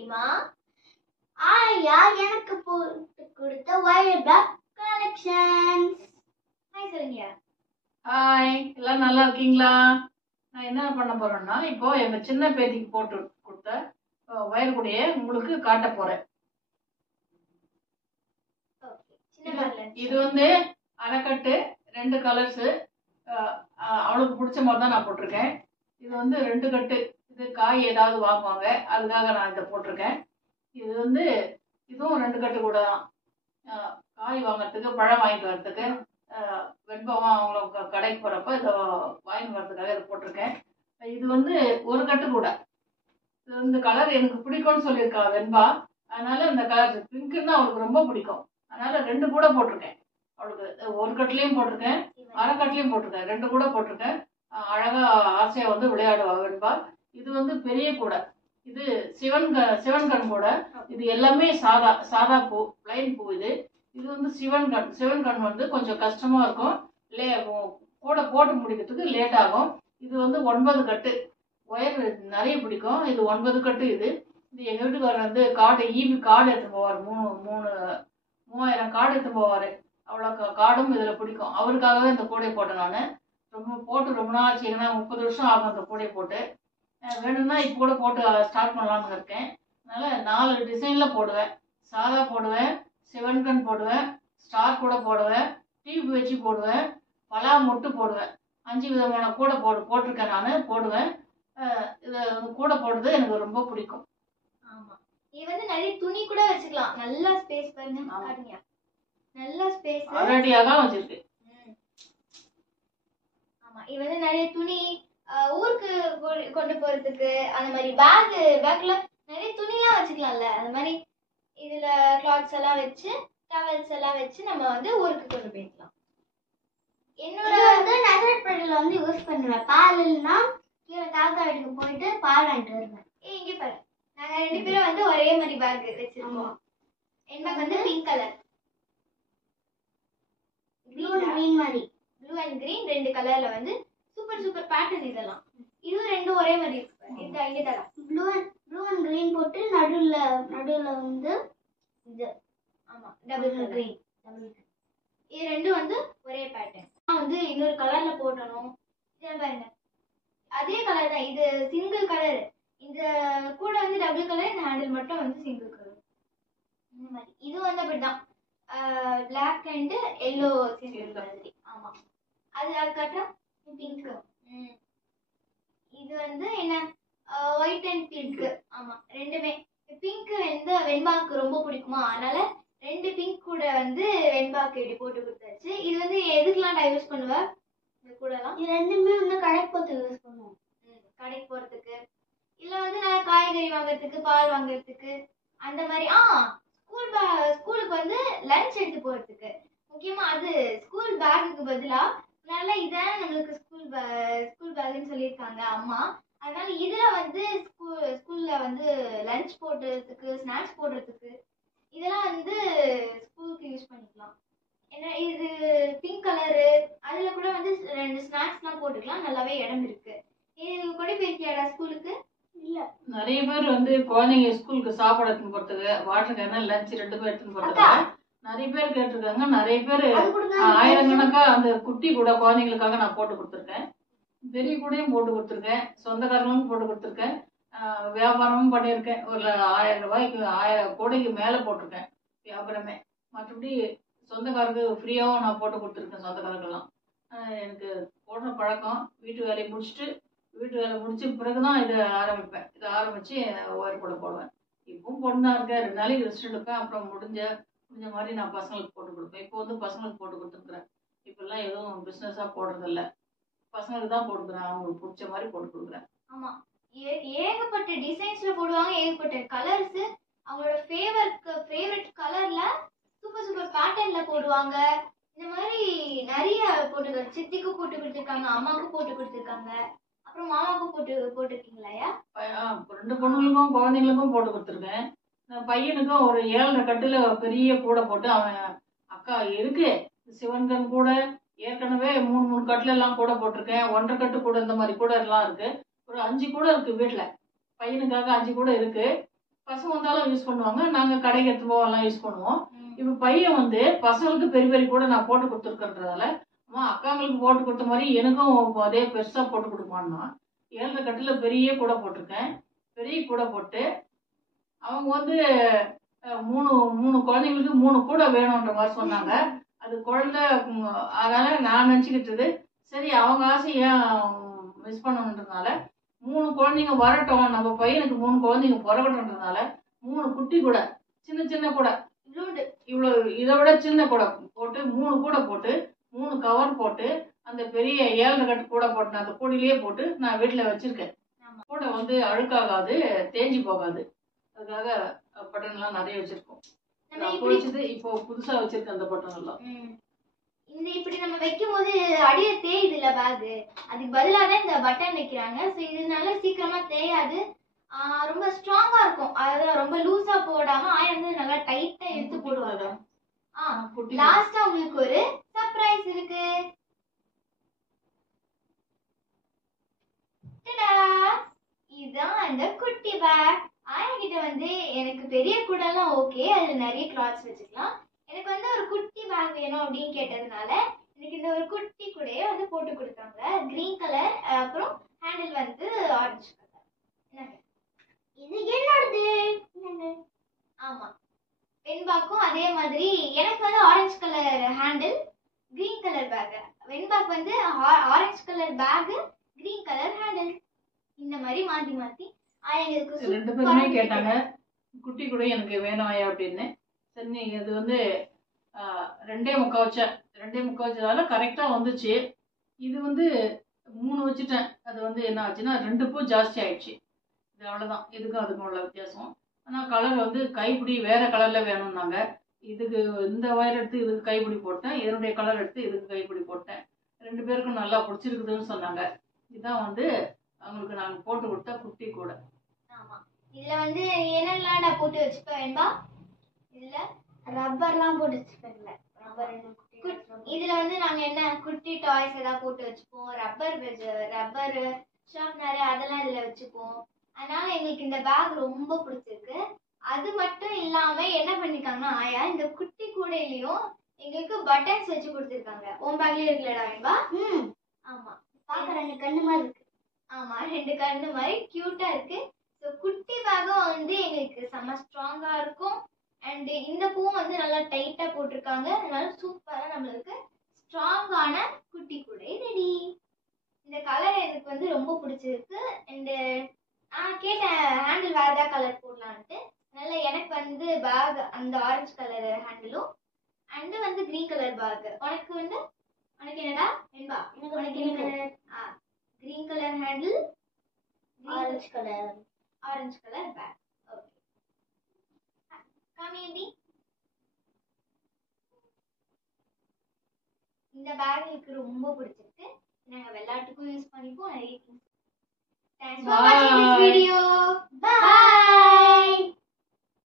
தெரியுமா? ஆயா எனக்கு போட்டு கொடுத்த ஒயர் பிளாக் கலெக்ஷன்ஸ். ஹாய் சொல்லுங்க. ஹாய், எல்லாம் நல்லா இருக்கீங்களா? நான் என்ன பண்ண போறேன்னா, இப்போ எங்க சின்ன பேத்திக்கு போட்டு கொடுத்த ஒயர் கூடையே உங்களுக்கு காட்ட போறேன். இது வந்து அரைக்கட்டு 2 கலர்ஸ். அவளுக்கு பிடிச்ச மாதிரி தான் நான் போட்டிருக்கேன். இது வந்து 2 கட்டு. இது காய் ஏதாவது வாங்குவாங்க, அதுக்காக நான் இதை போட்டிருக்கேன். இது வந்து இதுவும் 2 கட்டு கூட தான். காய் வாங்குறதுக்கு, பழம் வாங்கிட்டு வர்றதுக்கு, வெண்பம் அவங்கள கடைக்கு போகிறப்ப இதை வாங்கிட்டு வர்றதுக்காக இதை போட்டிருக்கேன். இது வந்து 1 கட்டு கூட. இது இந்த கலர் எனக்கு பிடிக்கும்னு சொல்லியிருக்கா வெண்பா. அதனால இந்த கலர் பிங்க்குன்னா அவளுக்கு ரொம்ப பிடிக்கும். அதனால 2 கூட போட்டிருக்கேன். அவளுக்கு 1 கட்டுலையும் போட்டிருக்கேன், அரை கட்டுலையும் போட்டிருக்கேன், 2 கூட போட்டிருக்கேன். அழகா ஆசையா வந்து விளையாடுவா வெண்பா. இது வந்து பெரிய கூடை. இது சிவன்கண் கூட. இது எல்லாமே சாதா பூ, பிளைன் பூ. இது வந்து சிவன்கண் வந்து கொஞ்சம் கஷ்டமா இருக்கும். கூட போட்டு முடிக்கிறதுக்கு லேட் ஆகும். இது வந்து 9 கட்டு ஒயர் நிறைய பிடிக்கும். இது 9 கட்டு. இது எங்க வீட்டுக்காரர் வந்து கார்டு எடுத்து போவார். 3000 கார்டு எடுத்து போவார். அவ்வளோ கார்டும் இதில் பிடிக்கும். அவருக்காகவே இந்த கூடையை போட்டேன். நான் ரொம்ப நாள் ஆச்சுன்னா 30 வருஷம் ஆகும் அந்த கூடையை போட்டு. வேணும்னா இப்போ கூட போட்டு ஸ்டார்ட் பண்ணலாம்னு இருக்கேன். அதனால் 4 டிசைனில் போடுவேன். சாதா போடுவேன், சிவன்கண் போடுவேன், ஸ்டார் கூட போடுவேன், டியூப் வச்சு போடுவேன், பலா மொட்டு போடுவேன். 5 விதமான கூடை போட்டிருக்கேன். நான் போடுவேன். இதை கூட போடுறது எனக்கு ரொம்ப பிடிக்கும். ஆமா, இது வந்து நிறைய துணி கூட வச்சுக்கலாம். நல்லா ஸ்பேஸ் பாருங்க. நல்ல ஸ்பேஸ் ரெடியாக வச்சிருக்கு. ஆமா, இது வந்து நிறைய துணி ஊருக்கு கொண்டு போறதுக்கு, அந்த மாதிரி பேக்ல நிறைய துணிலாம் வச்சுக்கலாம்ல. அந்த மாதிரி இதுல கிளாத்ஸ் எல்லாம் வச்சு, டவல்ஸ் எல்லாம் வச்சு நம்ம வந்து ஊருக்கு கொண்டு போய்க்கலாம். என்னோட வந்து நகரப்பள்ளியில வந்து யூஸ் பண்ணுவேன். பால் இல்லைன்னா கீழே தாத்தா வீட்டுக்கு போயிட்டு பால் வாங்கிட்டு வருவேன். இங்கே பாரு, நாங்க 2 பேரும் வந்து ஒரே மாதிரி பேக் வச்சிருக்கோம். என் பேக் வந்து pink colour, blue and green 2 கலர்ல வந்து சூப்பர் பேட்டர்ன். இதெல்லாம் இதுவும் 2 ஒரே மாதிரி இருக்கு. இந்த இங்க தர ப்ளூ அண்ட் கிரீன் போட்டு நடுவுல வந்து இது ஆமா டபுள் கிரீன். இது 2 வந்து ஒரே பேட்டர்ன். வந்து இன்னொரு கலர்ல போடணும். இத பாருங்க, அதே கலர் தான். இது சிங்கிள் கலர். இந்த கூட வந்து டபுள் கலர், இந்த ஹேண்டில் மட்டும் வந்து சிங்கிள் கலர். இந்த மாதிரி இது வந்து அப்படிதான். Black and yellow சிங்கிள் மாதிரி. ஆமா, அது கட்டா பிங்க். இது வந்து என்ன, ஒயிட் அண்ட் பிங்க். ஆமா, ரெண்டுமே. பிங்க் வந்து வெண்பாக்கு ரொம்ப பிடிக்குமா, அதனால 2 பிங்க் கூட வந்து வெண்பாக்கு இப்படி போட்டு கொடுத்தாச்சு. இது வந்து எதுக்கெல்லாம் நான் யூஸ் பண்ணுவேன்? இந்த கூடலாம் இது ரெண்டுமே வந்து கடைக்கு போறதுக்கு யூஸ் பண்ணுவோம். கடைக்கு போறதுக்கு, இல்ல வந்து நான் காய்கறி வாங்குறதுக்கு, பால் வாங்குறதுக்கு, அந்த மாதிரி. ஸ்கூலுக்கு வந்து லஞ்ச் எடுத்து போறதுக்கு முக்கியமா. அது ஸ்கூல் பேக்குக்கு பதிலா அதனால இதான் நம்மளுக்கு ஸ்கூல் பேக்குன்னு சொல்லியிருக்காங்க அம்மா. அதனால இதுல வந்து ஸ்கூல்ல வந்து லஞ்ச் போடுறதுக்கு, ஸ்நாக்ஸ் போடுறதுக்கு, இதெல்லாம் வந்து ஸ்கூலுக்கு யூஸ் பண்ணிக்கலாம். ஏன்னா இது பிங்க் கலரு, அதுல கூட வந்து 2 ஸ்நாக்ஸ்லாம் போட்டுக்கலாம். நல்லாவே இடம் இருக்கு. இது கொடி போயிருக்கியாடா ஸ்கூலுக்கு? இல்ல, நிறைய பேர் வந்து குழந்தைங்க ஸ்கூலுக்கு சாப்பாடு எடுத்துன்னு போறதுக்கு, வாட்டர் கேன், லஞ்ச் 2 பேர் எடுத்துன்னு போறதுக்கு நிறைய பேர் கேட்டிருக்காங்க. நிறைய பேர் ஆயிரக்கணக்கா அந்த குட்டி கூட குழந்தைங்களுக்காக நான் போட்டு கொடுத்துருக்கேன். பெரிய கூடையும் போட்டு கொடுத்துருக்கேன், சொந்தக்காரங்களும் போட்டு கொடுத்துருக்கேன், வியாபாரமும் பண்ணியிருக்கேன். ஒரு 1000 ரூபாய்க்கு 1000 கூடைக்கு மேலே போட்டிருக்கேன் வியாபாரமே. மற்றபடி சொந்தக்காரருக்கு ஃப்ரீயாகவும் நான் போட்டு கொடுத்துருக்கேன். சொந்தக்காரர்கள்லாம் எனக்கு போடுற பழக்கம். வீட்டு வேலையை முடிச்சு பிறகுதான் இதை ஆரம்பிப்பேன். இதை ஆரம்பிச்சு ஒயர் கூட போடுவேன். இப்பவும் போட்டு தான் இருக்கேன். 2 நாளைக்கு ரெஸ்ட் எடுப்பேன். அப்புறம் முடிஞ்ச மாதிரி நான் பசங்களுக்கு போட்டு கொடுப்பேன். இப்போ வந்து பசங்களுக்கு போட்டு கொடுத்துருக்குறேன். இப்பெல்லாம் எதுவும் பிஸ்னஸாக போடுறதில்ல, பசங்களுக்கு தான் போட்டுக்கிறேன். அவங்களுக்கு பிடிச்ச மாதிரி போட்டு கொடுக்குறேன். ஆமா, ஏகப்பட்ட டிசைன்ஸ்ல போடுவாங்க, ஏகப்பட்ட கலர்ஸ். அவங்களோட ஃபேவரட் கலர்ல சூப்பர் பேட்டர்ன்ல போடுவாங்க. இந்த மாதிரி நிறைய போட்டு, சித்திக்கும் போட்டு கொடுத்துருக்காங்க, அம்மாவுக்கும் போட்டு கொடுத்துருக்காங்க, அப்புறம் மாமாவுக்கும் போட்டுருக்கீங்களா? 2 பொண்ணுங்களுக்கும் குழந்தைங்களுக்கும் போட்டு கொடுத்துருக்கேன். பையனுக்கும் ஒரு 7 கட்டுல பெரிய கூடை போட்டு, அவன் அக்கா இருக்கு சிவன்கண் கூட ஏற்கனவே 3 கட்டுல எல்லாம் கூட போட்டிருக்கேன். 1.5 கட்டு கூட, இந்த மாதிரி கூட எல்லாம் இருக்கு. ஒரு 5 கூட இருக்கு வீட்டுல. பையனுக்காக 5 கூட இருக்கு. பசங்க வந்தாலும் யூஸ் பண்ணுவாங்க, நாங்கள் கடைக்கு எடுத்து போவெல்லாம் யூஸ் பண்ணுவோம். இப்போ பையன் வந்து பசங்களுக்கு பெரிய பெரிய கூட நான் போட்டு கொடுத்துருக்கறதுனால, அம்மா அக்காங்களுக்கு போட்டு கொடுத்த மாதிரி எனக்கும் அதே பெருசாக போட்டு கொடுப்பான்னா 7.5 கட்டில் பெரிய கூடை போட்டிருக்கேன். பெரிய கூடை போட்டு அவங்க வந்து 3 குழந்தைங்களுக்கு 3 கூடை வேணுன்ற மாதிரி சொன்னாங்க. அது குழந்தை அதனால நான் நினச்சிக்கிட்டது சரி அவங்க ஆசை ஏன் மிஸ் பண்ணணுன்றதுனால 3 குழந்தைங்க வரட்டும், நம்ம பையனுக்கு 3 குழந்தைங்க பிறகட்டும்ன்றதுனால 3 குட்டி கூடை, சின்ன சின்ன கூடை, இவ்வளோ இதை விட சின்ன கூடை போட்டு 3 கூடை போட்டு 3 கவர் போட்டு அந்த பெரிய 7.5 கட்டு கூடை போட்டு அந்த கூடையிலேயே போட்டு நான் வீட்டில் வச்சிருக்கேன். கூடை வந்து அழுக்காகாது, தேஞ்சு போகாது. அதுக்காக பட்டன்லாம் நிறைய வச்சிருக்கோம். வச்சது இப்போ புதுசா வச்சிருக்கேன் அந்த பட்டன் எல்லாம். இந்த இப்படி நம்ம வைக்கும் போது அடியே தேயுது இல்ல பேக், அதுக்கு பதிலாக தான் இந்த பட்டன் வைக்கிறாங்க. ஸோ இதனால சீக்கிரமா தேயாது, ரொம்ப ஸ்ட்ராங்கா இருக்கும். அதாவது ரொம்ப லூஸா போடாம ஆயா வந்து நல்லா டைட்டா எடுத்து போடுவாங்க. லாஸ்டா உங்களுக்கு ஒரு சர்ப்ரைஸ் இருக்கு. இதுதான் அந்த குட்டி பேக். ஆயா கிட்ட வந்து எனக்கு பெரிய கூடெல்லாம் ஓகே, அதுல நிறைய கிளாத்ஸ் வச்சுக்கலாம். எனக்கு வந்து ஒரு குட்டி பேக் வேணும் அப்படின்னு கேட்டதுனால எனக்கு இந்த ஒரு குட்டி கூடையே வந்து போட்டு கொடுத்தாங்க. கிரீன் கலர், அப்புறம் ஹேண்டில் வந்து ஆரஞ்சு கலர். என்னங்க இது என்னோடது? ஆமா, வெண்பாக்கும் அதே மாதிரி எனக்கு வந்து orange colour handle, green colour bag. வெண்பாக்கு வந்து orange colour bag, green colour handle. இந்த மாதிரி மாத்தி மாத்தி எங்களுக்கு 2 பேருமே கேட்டாங்க குட்டி கூட எனக்கு வேணும் ஆயா அப்படின்னு. சரி இது வந்து 2.25 வச்சேன். 2.25 வச்சதால கரெக்டா வந்துச்சு. இது வந்து 3 வச்சுட்டேன். அது வந்து என்ன ஆச்சுன்னா 2 பூ ஜாஸ்தி ஆயிடுச்சு. இது அவ்வளோதான், இதுக்கும் அதுக்கும் உள்ள வித்தியாசம். ஆனால் கலர் வந்து கைப்பிடி வேற கலர்ல வேணும்னாங்க. இதுக்கு இந்த ஒயர் எடுத்து இதுக்கு கைப்பிடி போட்டேன், இதனுடைய கலர் எடுத்து இதுக்கு கைப்பிடி போட்டேன். 2 பேருக்கும் நல்லா பிடிச்சிருக்குதுன்னு சொன்னாங்க. இதுதான் வந்து அவங்களுக்கு நாங்கள் போட்டு கொடுத்த குட்டி கூட. ஆமா, இதுல வந்து என்னெல்லாம் நான் போட்டு வச்சுப்பேன் வேண்டா, இதுல ரப்பர்லாம் போட்டு வச்சுப்பேன். இதுல வந்து நாங்க என்ன குட்டி டாய்ஸ் ஏதாவது போட்டு வச்சுப்போம், ரப்பர் ஷார்ப்னர் அதெல்லாம் இதுல வச்சுப்போம். அதனால எங்களுக்கு இந்த பேக் ரொம்ப பிடிச்சிருக்கு. அது மட்டும் இல்லாம என்ன பண்ணிருக்காங்கன்னா ஆயா இந்த குட்டி கூடையிலயும் எங்களுக்கு பட்டன்ஸ் வச்சு கொடுத்துருக்காங்க. உன் பேக்லயே இருக்குல்லடா வேண்பா? ஆமா, பார்க்க 2 கண்ணு மாதிரி இருக்கு. ஆமா, 2 கண்ணு மாதிரி கியூட்டா இருக்கு. ஸோ குட்டி பேக்கும் வந்து எங்களுக்கு செம்ம ஸ்ட்ராங்கா இருக்கும். அண்ட் இந்த பூவும் வந்து நல்லா டைட்டா போட்டிருக்காங்க. அதனால சூப்பரா நம்மளுக்கு ஸ்ட்ராங்கான குட்டி கூடை ரெடி. இந்த கலர் எனக்கு வந்து ரொம்ப பிடிச்சிருக்கு. அண்ட் நான் கேட்டேன் ஹேண்டில் வேற ஏதாவது கலர் போடலான்ட்டு. அதனால எனக்கு வந்து பேக் அந்த ஆரஞ்சு கலர் ஹேண்டிலும் அண்ட் வந்து கிரீன் கலர் பேக். உனக்கு வந்து உனக்கு என்னடா வெண்பா? உனக்கு என்ன கலர்? Green colour handle, orange colour bag. Okay, காமியண்டி. இந்த பேக் எனக்கு ரொம்ப பிடிச்சிருக்கு. நாங்க விளையாட்டுக்கும் யூஸ் பண்ணிப்போம், நிறைய. Thanks for watching this video. Bye.